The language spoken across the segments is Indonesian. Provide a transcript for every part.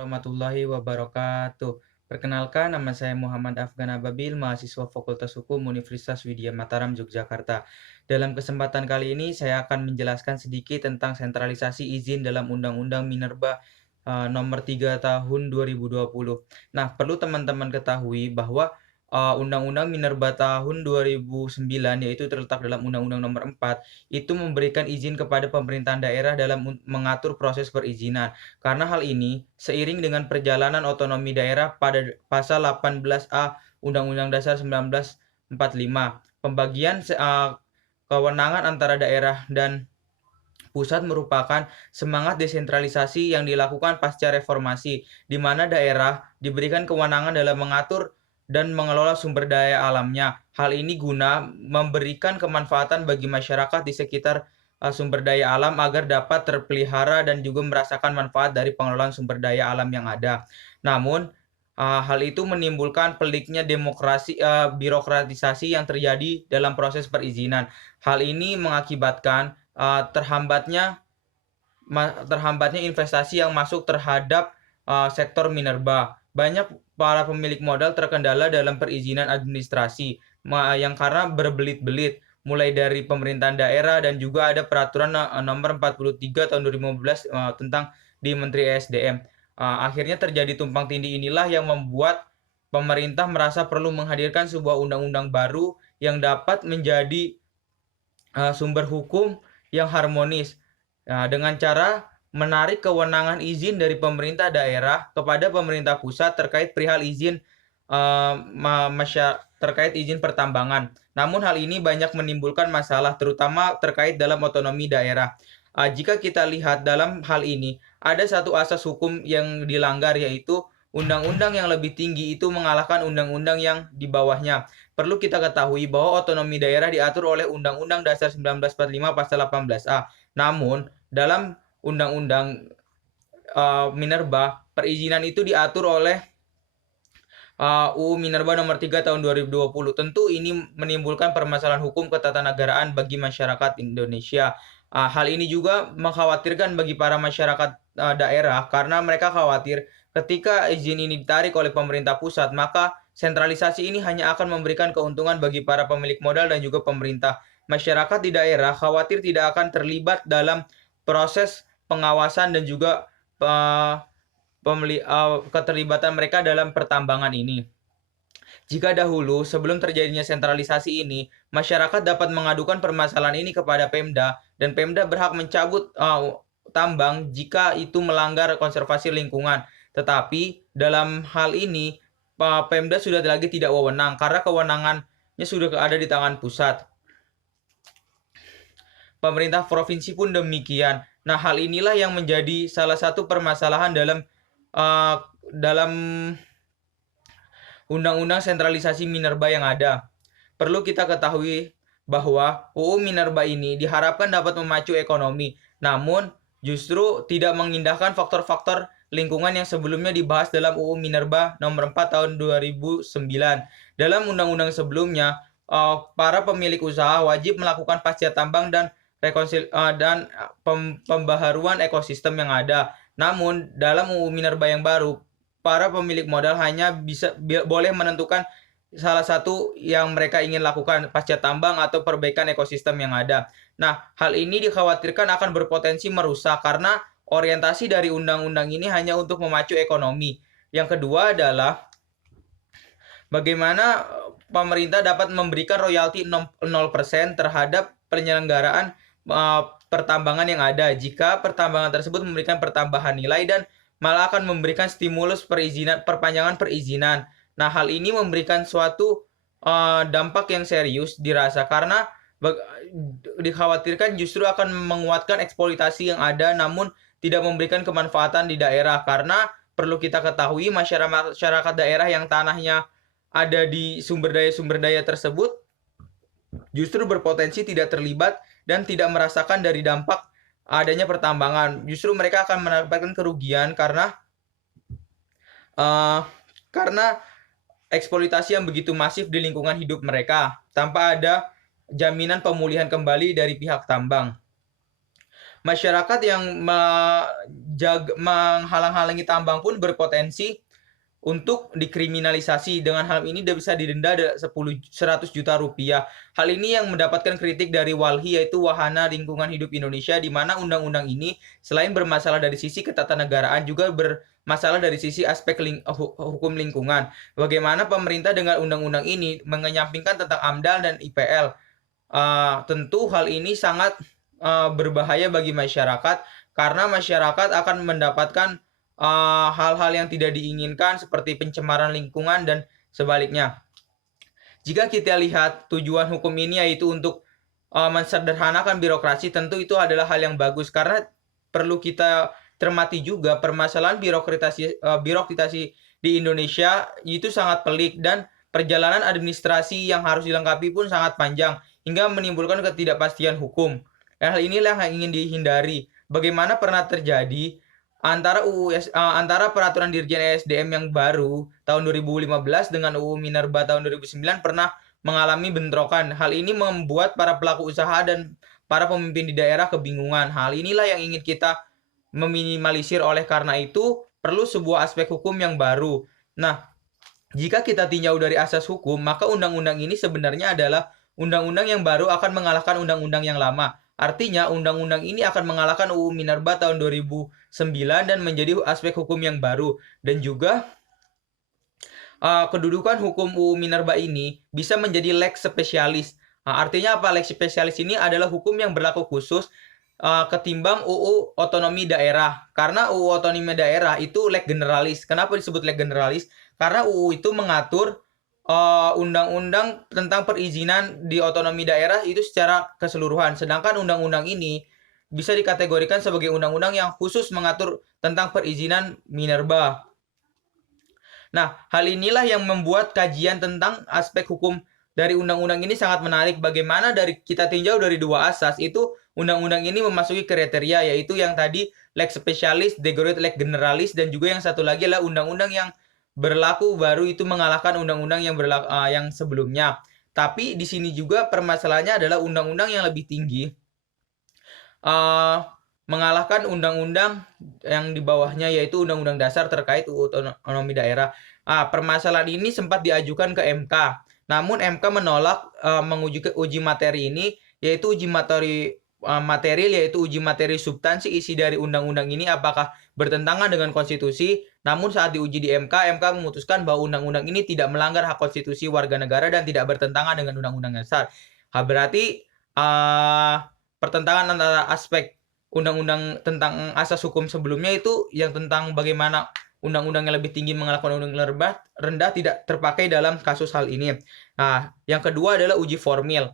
Warahmatullahi wabarakatuh. Perkenalkan, nama saya Muhammad Afgan Ababil, mahasiswa Fakultas Hukum Universitas Widya Mataram, Yogyakarta. Dalam kesempatan kali ini, saya akan menjelaskan sedikit tentang sentralisasi izin dalam Undang-Undang Minerba Nomor 3 Tahun 2020. Nah, perlu teman-teman ketahui bahwa Undang-Undang Minerba tahun 2009, yaitu terletak dalam Undang-Undang Nomor 4, itu memberikan izin kepada pemerintahan daerah dalam mengatur proses perizinan. Karena hal ini seiring dengan perjalanan otonomi daerah pada pasal 18A Undang-Undang Dasar 1945, pembagian kewenangan antara daerah dan pusat merupakan semangat desentralisasi yang dilakukan pasca reformasi, di mana daerah diberikan kewenangan dalam mengatur dan mengelola sumber daya alamnya. Hal ini guna memberikan kemanfaatan bagi masyarakat di sekitar sumber daya alam agar dapat terpelihara dan juga merasakan manfaat dari pengelolaan sumber daya alam yang ada. Namun, hal itu menimbulkan peliknya birokratisasi yang terjadi dalam proses perizinan. Hal ini mengakibatkan terhambatnya investasi yang masuk terhadap sektor minerba. Banyak para pemilik modal terkendala dalam perizinan administrasi yang karena berbelit-belit, mulai dari pemerintahan daerah dan juga ada peraturan nomor 43 tahun 2015 tentang di Menteri ESDM. Akhirnya terjadi tumpang tindih inilah yang membuat pemerintah merasa perlu menghadirkan sebuah undang-undang baru yang dapat menjadi sumber hukum yang harmonis dengan cara menarik kewenangan izin dari pemerintah daerah kepada pemerintah pusat terkait perihal izin terkait izin pertambangan. Namun hal ini banyak menimbulkan masalah terutama terkait dalam otonomi daerah. Jika kita lihat dalam hal ini ada satu asas hukum yang dilanggar, yaitu undang-undang yang lebih tinggi itu mengalahkan undang-undang yang di bawahnya. Perlu kita ketahui bahwa otonomi daerah diatur oleh Undang-Undang Dasar 1945 Pasal 18A. Namun, dalam Undang-Undang Minerba, perizinan itu diatur oleh UU Minerba Nomor 3 Tahun 2020. Tentu ini menimbulkan permasalahan hukum ketatanegaraan bagi masyarakat Indonesia. Hal ini juga mengkhawatirkan bagi para masyarakat daerah karena mereka khawatir ketika izin ini ditarik oleh pemerintah pusat, maka sentralisasi ini hanya akan memberikan keuntungan bagi para pemilik modal dan juga pemerintah. Masyarakat di daerah khawatir tidak akan terlibat dalam proses pengawasan dan juga keterlibatan mereka dalam pertambangan ini. Jika dahulu, sebelum terjadinya sentralisasi ini, masyarakat dapat mengadukan permasalahan ini kepada Pemda, dan Pemda berhak mencabut tambang jika itu melanggar konservasi lingkungan. Tetapi dalam hal ini, Pemda sudah lagi tidak wewenang karena kewenangannya sudah ada di tangan pusat. Pemerintah provinsi pun demikian. Nah, hal inilah yang menjadi salah satu permasalahan dalam undang-undang sentralisasi minerba yang ada. Perlu kita ketahui bahwa UU Minerba ini diharapkan dapat memacu ekonomi, namun justru tidak mengindahkan faktor-faktor lingkungan yang sebelumnya dibahas dalam UU Minerba Nomor 4 Tahun 2009. Dalam undang-undang sebelumnya, para pemilik usaha wajib melakukan pasca tambang dan pembaharuan ekosistem yang ada. Namun, dalam UU Minerba yang baru, para pemilik modal hanya boleh menentukan salah satu yang mereka ingin lakukan, pasca tambang atau perbaikan ekosistem yang ada. Nah, hal ini dikhawatirkan akan berpotensi merusak karena orientasi dari undang-undang ini hanya untuk memacu ekonomi. Yang kedua adalah bagaimana pemerintah dapat memberikan royalti 0% terhadap penyelenggaraan pertambangan yang ada jika pertambangan tersebut memberikan pertambahan nilai dan malah akan memberikan stimulus perpanjangan perizinan. Nah, hal ini memberikan suatu dampak yang serius dirasa karena dikhawatirkan justru akan menguatkan eksploitasi yang ada namun tidak memberikan kemanfaatan di daerah, karena perlu kita ketahui masyarakat daerah yang tanahnya ada di sumber daya tersebut justru berpotensi tidak terlibat dan tidak merasakan dari dampak adanya pertambangan. Justru mereka akan mendapatkan kerugian karena eksploitasi yang begitu masif di lingkungan hidup mereka tanpa ada jaminan pemulihan kembali dari pihak tambang. masyarakat yang menghalang-halangi tambang pun berpotensi untuk dikriminalisasi. Dengan hal ini dia bisa didenda 100 juta rupiah. Hal ini yang mendapatkan kritik dari WALHI, yaitu Wahana Lingkungan Hidup Indonesia, di mana undang-undang ini selain bermasalah dari sisi ketatanegaraan juga bermasalah dari sisi aspek hukum lingkungan. Bagaimana pemerintah dengan undang-undang ini mengenyampingkan tentang AMDAL dan IPL. Tentu hal ini sangat berbahaya bagi masyarakat, karena masyarakat akan mendapatkan hal-hal yang tidak diinginkan seperti pencemaran lingkungan dan sebaliknya. Jika kita lihat tujuan hukum ini yaitu untuk mensederhanakan birokrasi, tentu itu adalah hal yang bagus, karena perlu kita cermati juga permasalahan birokrasi di Indonesia itu sangat pelik, dan perjalanan administrasi yang harus dilengkapi pun sangat panjang hingga menimbulkan ketidakpastian hukum. Hal inilah yang ingin dihindari. Bagaimana pernah terjadi antara peraturan Dirjen ESDM yang baru tahun 2015 dengan UU Minerba tahun 2009 pernah mengalami bentrokan. Hal ini membuat para pelaku usaha dan para pemimpin di daerah kebingungan. Hal inilah yang ingin kita meminimalisir. Oleh karena itu, perlu sebuah aspek hukum yang baru. Nah, jika kita tinjau dari asas hukum, maka undang-undang ini sebenarnya adalah undang-undang yang baru akan mengalahkan undang-undang yang lama. Artinya, undang-undang ini akan mengalahkan UU Minerba tahun 2009 dan menjadi aspek hukum yang baru. Dan juga kedudukan hukum UU Minerba ini bisa menjadi lex spesialis. Artinya apa? Lex spesialis ini adalah hukum yang berlaku khusus ketimbang UU Otonomi Daerah. Karena UU Otonomi Daerah itu lex generalis. Kenapa disebut lex generalis? Karena UU itu mengatur undang-undang tentang perizinan di otonomi daerah itu secara keseluruhan. Sedangkan undang-undang ini bisa dikategorikan sebagai undang-undang yang khusus mengatur tentang perizinan minerba. Nah, hal inilah yang membuat kajian tentang aspek hukum dari undang-undang ini sangat menarik. Bagaimana dari kita tinjau dari dua asas itu, undang-undang ini memasuki kriteria, yaitu yang tadi lex spesialis, de jure lex generalis, dan juga yang satu lagi adalah undang-undang yang berlaku baru itu mengalahkan undang-undang yang sebelumnya. Tapi di sini juga permasalahannya adalah undang-undang yang lebih tinggi mengalahkan undang-undang yang di bawahnya, yaitu Undang-Undang Dasar terkait UU Otonomi Daerah. Permasalahan ini sempat diajukan ke MK. Namun MK menolak menguji uji materi ini, yaitu uji materi material, yaitu uji materi substansi isi dari undang-undang ini apakah bertentangan dengan konstitusi. Namun saat diuji di MK memutuskan bahwa undang-undang ini tidak melanggar hak konstitusi warga negara dan tidak bertentangan dengan undang-undang dasar. Berarti pertentangan antara aspek undang-undang tentang asas hukum sebelumnya itu yang tentang bagaimana undang-undang yang lebih tinggi mengalahkan undang-undang rendah tidak terpakai dalam kasus hal ini. Yang kedua adalah uji formil.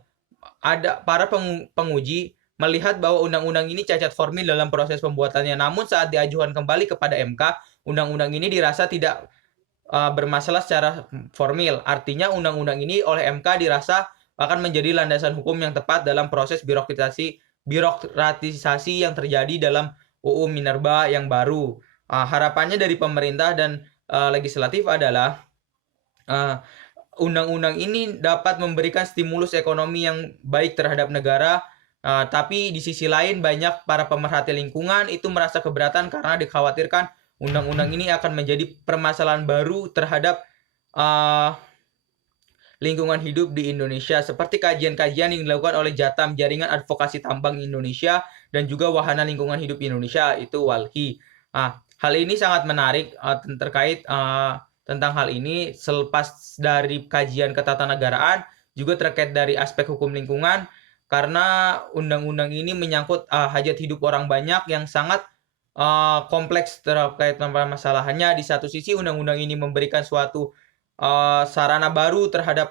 Ada para penguji melihat bahwa undang-undang ini cacat formil dalam proses pembuatannya. Namun saat diajukan kembali kepada MK, undang-undang ini dirasa tidak bermasalah secara formil. Artinya undang-undang ini oleh MK dirasa akan menjadi landasan hukum yang tepat dalam proses birokratisasi yang terjadi dalam UU Minerba yang baru. Harapannya dari pemerintah dan legislatif adalah undang-undang ini dapat memberikan stimulus ekonomi yang baik terhadap negara. Tapi di sisi lain banyak para pemerhati lingkungan itu merasa keberatan karena dikhawatirkan undang-undang ini akan menjadi permasalahan baru terhadap lingkungan hidup di Indonesia, seperti kajian-kajian yang dilakukan oleh JATAM, Jaringan Advokasi Tambang Indonesia, dan juga Wahana Lingkungan Hidup Indonesia, itu WALHI. Hal ini sangat menarik terkait tentang hal ini. Selepas dari kajian ketatanegaraan, juga terkait dari aspek hukum lingkungan, karena undang-undang ini menyangkut hajat hidup orang banyak yang sangat kompleks terkait permasalahannya. Di satu sisi undang-undang ini memberikan suatu sarana baru terhadap